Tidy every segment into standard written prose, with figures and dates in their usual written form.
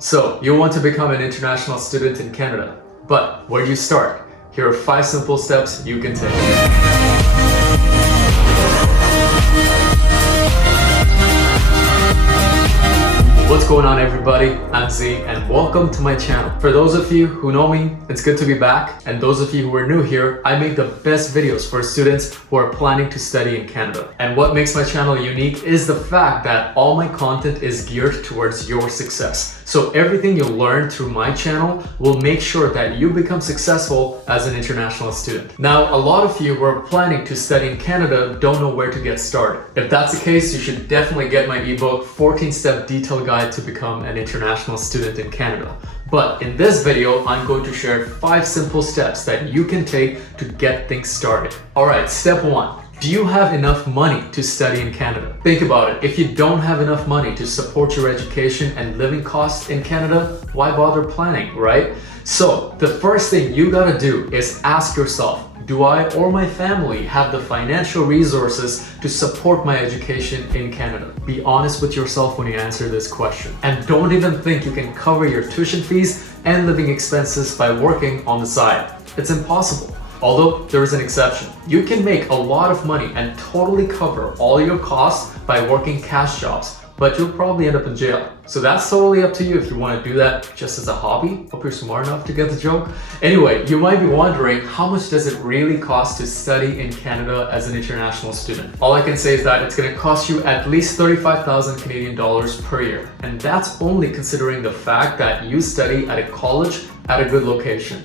So, you want to become an international student in Canada, but where do you start? Here are 5 simple steps you can take. What's going on, everybody? I'm Z and welcome to my channel. For those of you who know me, it's good to be back, and those of you who are new here, I make the best videos for students who are planning to study in Canada. And what makes my channel unique is the fact that all my content is geared towards your success. So everything you learn through my channel will make sure that you become successful as an international student. Now, a lot of you who are planning to study in Canada don't know where to get started. If that's the case, you should definitely get my ebook 14-step detailed guide to become an international student in Canada. But in this video, I'm going to share 5 simple steps that you can take to get things started. Alright, step 1. Do you have enough money to study in Canada? Think about it. If you don't have enough money to support your education and living costs in Canada, why bother planning, right? So the first thing you gotta do is ask yourself, do I or my family have the financial resources to support my education in Canada? Be honest with yourself when you answer this question. And don't even think you can cover your tuition fees and living expenses by working on the side. It's impossible. Although there is an exception. You can make a lot of money and totally cover all your costs by working cash jobs, but you'll probably end up in jail. So that's totally up to you if you want to do that just as a hobby. Hope you're smart enough to get the joke. Anyway, you might be wondering, how much does it really cost to study in Canada as an international student? All I can say is that it's going to cost you at least 35,000 Canadian dollars per year. And that's only considering the fact that you study at a college at a good location.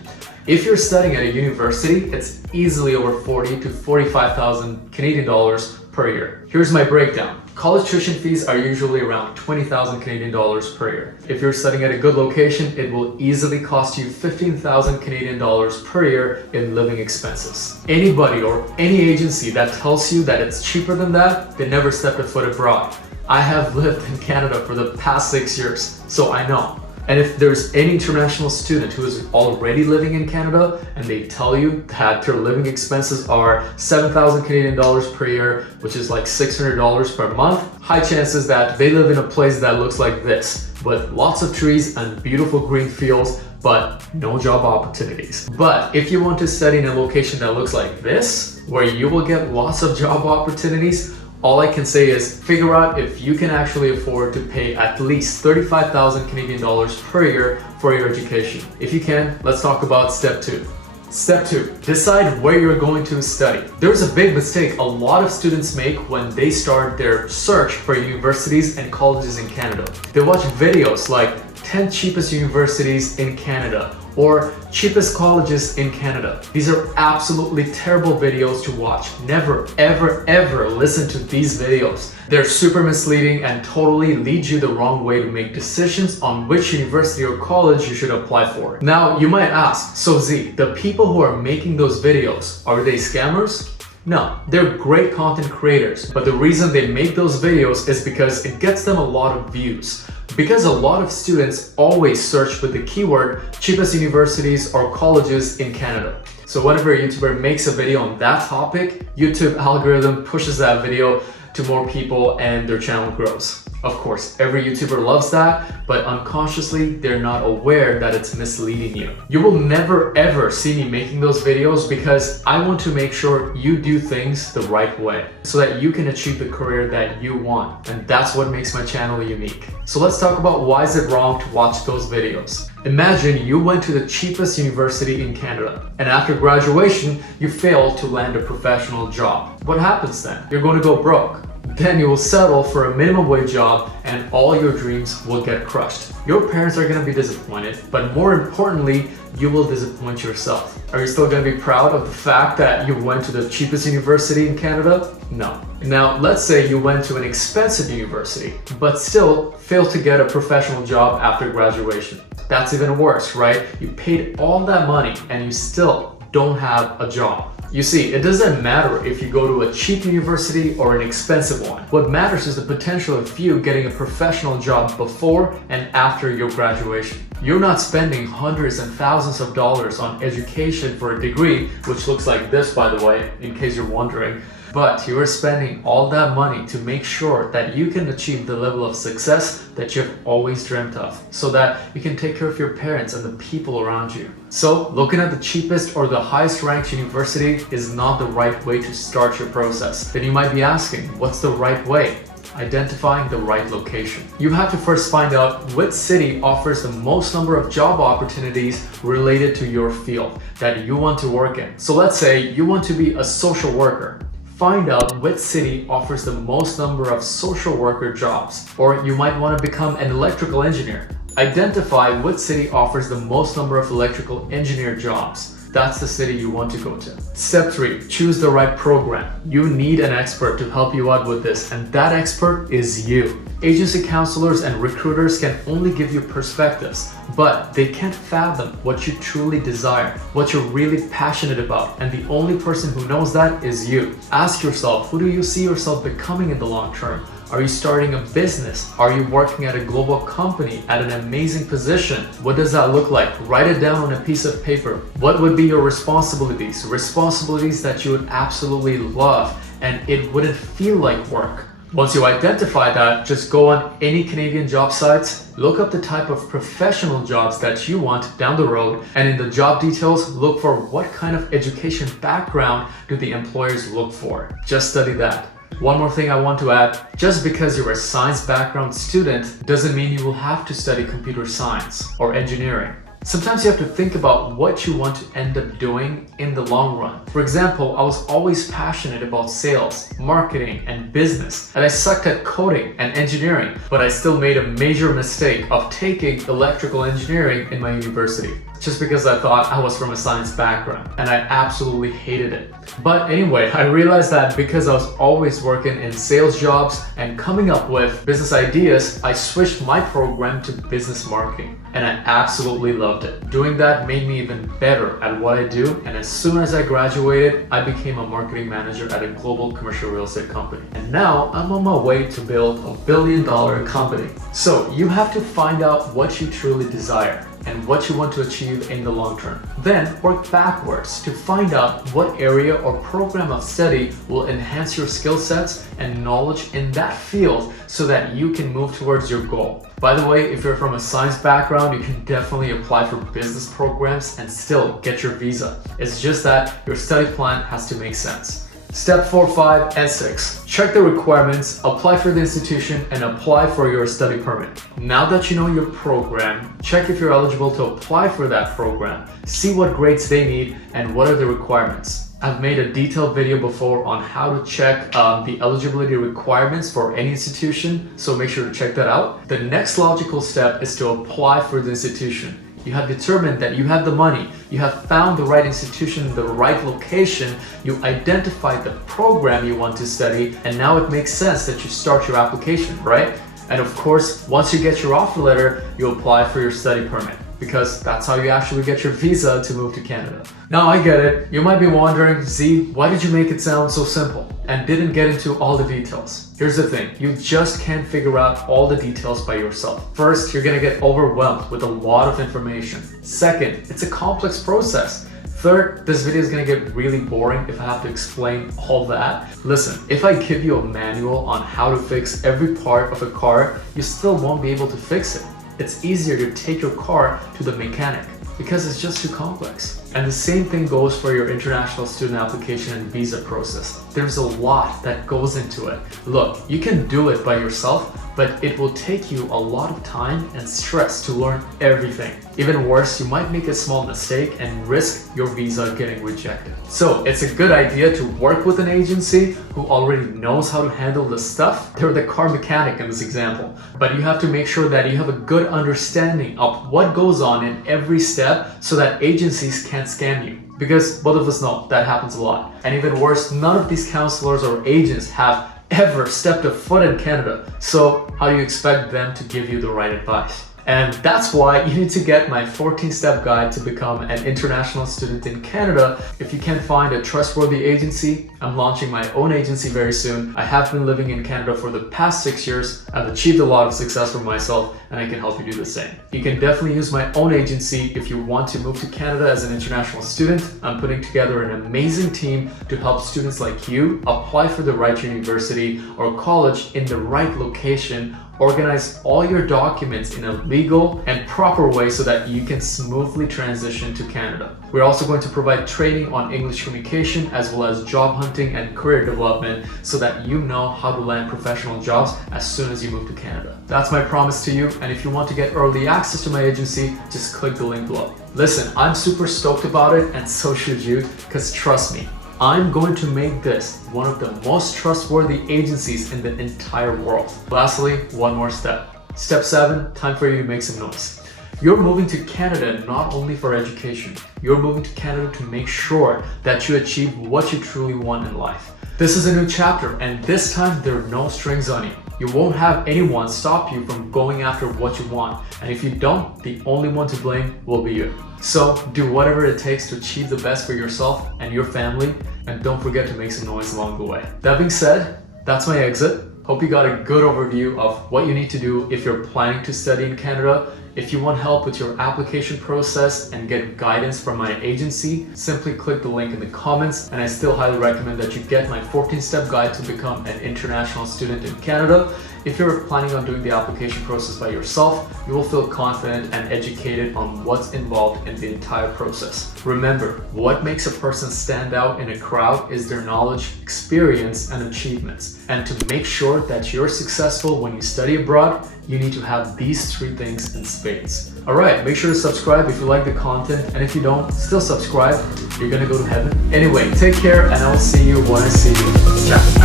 If you're studying at a university, it's easily over 40 to 45,000 Canadian dollars per year. Here's my breakdown. College tuition fees are usually around 20,000 Canadian dollars per year. If you're studying at a good location, it will easily cost you 15,000 Canadian dollars per year in living expenses. Anybody or any agency that tells you that it's cheaper than that, they never stepped a foot abroad. I have lived in Canada for the past 6 years, so I know. And if there's any international student who is already living in Canada and they tell you that their living expenses are 7,000 Canadian dollars per year, which is like $600 per month, high chances that they live in a place that looks like this, with lots of trees and beautiful green fields, but no job opportunities. But if you want to study in a location that looks like this, where you will get lots of job opportunities, all I can say is figure out if you can actually afford to pay at least 35,000 Canadian dollars per year for your education. If you can, let's talk about step 2. Step 2, decide where you're going to study. There's a big mistake a lot of students make when they start their search for universities and colleges in Canada. They watch videos like 10 cheapest universities in Canada or cheapest colleges in Canada. These are absolutely terrible videos to watch. Never, ever, ever listen to these videos. They're super misleading and totally lead you the wrong way to make decisions on which university or college you should apply for. Now, you might ask, so Z, the people who are making those videos, are they scammers? No, they're great content creators, but the reason they make those videos is because it gets them a lot of views. Because a lot of students always search with the keyword cheapest universities or colleges in Canada. So whenever a YouTuber makes a video on that topic, YouTube algorithm pushes that video to more people and their channel grows. Of course, every YouTuber loves that, but unconsciously, they're not aware that it's misleading you. You will never ever see me making those videos because I want to make sure you do things the right way so that you can achieve the career that you want. And that's what makes my channel unique. So let's talk about why is it wrong to watch those videos. Imagine you went to the cheapest university in Canada and after graduation, you failed to land a professional job. What happens then? You're going to go broke. Then you will settle for a minimum wage job and all your dreams will get crushed. Your parents are going to be disappointed, but more importantly, you will disappoint yourself. Are you still going to be proud of the fact that you went to the cheapest university in Canada? No. Now, let's say you went to an expensive university, but still failed to get a professional job after graduation. That's even worse, right? You paid all that money and you still don't have a job. You see, it doesn't matter if you go to a cheap university or an expensive one. What matters is the potential of you getting a professional job before and after your graduation. You're not spending hundreds and thousands of dollars on education for a degree, which looks like this, by the way, in case you're wondering. but you are spending all that money to make sure that you can achieve the level of success that you've always dreamt of, so that you can take care of your parents and the people around you. So looking at the cheapest or the highest ranked university is not the right way to start your process. Then you might be asking, what's the right way? Identifying the right location. You have to first find out which city offers the most number of job opportunities related to your field that you want to work in. So let's say you want to be a social worker. Find out which city offers the most number of social worker jobs. Or you might want to become an electrical engineer. Identify which city offers the most number of electrical engineer jobs. That's the city you want to go to. Step 3, choose the right program. You need an expert to help you out with this, and that expert is you. Agency counselors and recruiters can only give you perspectives, but they can't fathom what you truly desire, what you're really passionate about, and the only person who knows that is you. Ask yourself, who do you see yourself becoming in the long term? Are you starting a business? Are you working at a global company at an amazing position? What does that look like? Write it down on a piece of paper. What would be your responsibilities? Responsibilities that you would absolutely love and it wouldn't feel like work. Once you identify that, just go on any Canadian job sites, look up the type of professional jobs that you want down the road, and in the job details, look for what kind of education background do the employers look for. Just study that. One more thing I want to add, just because you're a science background student doesn't mean you will have to study computer science or engineering. Sometimes you have to think about what you want to end up doing in the long run. For example, I was always passionate about sales, marketing, and business, and I sucked at coding and engineering, but I still made a major mistake of taking electrical engineering in my university, just because I thought I was from a science background, and I absolutely hated it. But anyway, I realized that because I was always working in sales jobs and coming up with business ideas, I switched my program to business marketing, and I absolutely loved it. Doing that made me even better at what I do, and as soon as I graduated, I became a marketing manager at a global commercial real estate company. And now I'm on my way to build a billion-dollar company. So you have to find out what you truly desire and what you want to achieve in the long term. Then work backwards to find out what area or program of study will enhance your skill sets and knowledge in that field so that you can move towards your goal. By the way, if you're from a science background, you can definitely apply for business programs and still get your visa. It's just that your study plan has to make sense. Step 4, 5, and 6. Check the requirements, apply for the institution, and apply for your study permit. Now that you know your program, check if you're eligible to apply for that program. See what grades they need and what are the requirements. I've made a detailed video before on how to check the eligibility requirements for any institution, so make sure to check that out. The next logical step is to apply for the institution. You have determined that you have the money, you have found the right institution in the right location, you identified the program you want to study, and now it makes sense that you start your application, right? And of course, once you get your offer letter, you apply for your study permit, because that's how you actually get your visa to move to Canada. Now I get it, you might be wondering, Z, why did you make it sound so simple and didn't get into all the details? Here's the thing, you just can't figure out all the details by yourself. First, you're gonna get overwhelmed with a lot of information. Second, it's a complex process. Third, this video is gonna get really boring if I have to explain all that. Listen, if I give you a manual on how to fix every part of a car, you still won't be able to fix it. It's easier to take your car to the mechanic because it's just too complex. And the same thing goes for your international student application and visa process. There's a lot that goes into it. Look, you can do it by yourself, but it will take you a lot of time and stress to learn everything. Even worse, you might make a small mistake and risk your visa getting rejected. So it's a good idea to work with an agency who already knows how to handle this stuff. They're the car mechanic in this example. But you have to make sure that you have a good understanding of what goes on in every step so that agencies can't scam you. Because both of us know that happens a lot. And even worse, none of these counselors or agents have ever stepped a foot in Canada. So how do you expect them to give you the right advice? And that's why you need to get my 14-step guide to become an international student in Canada. If you can't find a trustworthy agency, I'm launching my own agency very soon. I have been living in Canada for the past 6 years. I've achieved a lot of success for myself, and I can help you do the same. You can definitely use my own agency if you want to move to Canada as an international student. I'm putting together an amazing team to help students like you apply for the right university or college in the right location, organize all your documents in a legal and proper way so that you can smoothly transition to Canada. We're also going to provide training on English communication as well as job hunting and career development so that you know how to land professional jobs as soon as you move to Canada. That's my promise to you, and if you want to get early access to my agency, just click the link below. Listen, I'm super stoked about it, and so should you, because trust me, I'm going to make this one of the most trustworthy agencies in the entire world. Lastly, one more step. Step 7, time for you to make some noise. You're moving to Canada not only for education, you're moving to Canada to make sure that you achieve what you truly want in life. This is a new chapter, and this time there are no strings on you. You won't have anyone stop you from going after what you want, and if you don't, the only one to blame will be you. So do whatever it takes to achieve the best for yourself and your family, and don't forget to make some noise along the way. That being said, that's my exit. Hope you got a good overview of what you need to do if you're planning to study in Canada. If you want help with your application process and get guidance from my agency, simply click the link in the comments, and I still highly recommend that you get my 14-step guide to become an international student in Canada. If you're planning on doing the application process by yourself, you will feel confident and educated on what's involved in the entire process. Remember, what makes a person stand out in a crowd is their knowledge, experience, and achievements. And to make sure that you're successful when you study abroad, you need to have these 3 things in spades. Alright, make sure to subscribe if you like the content, and if you don't, still subscribe. You're gonna go to heaven. Anyway, take care, and I will see you when I see you. Ciao.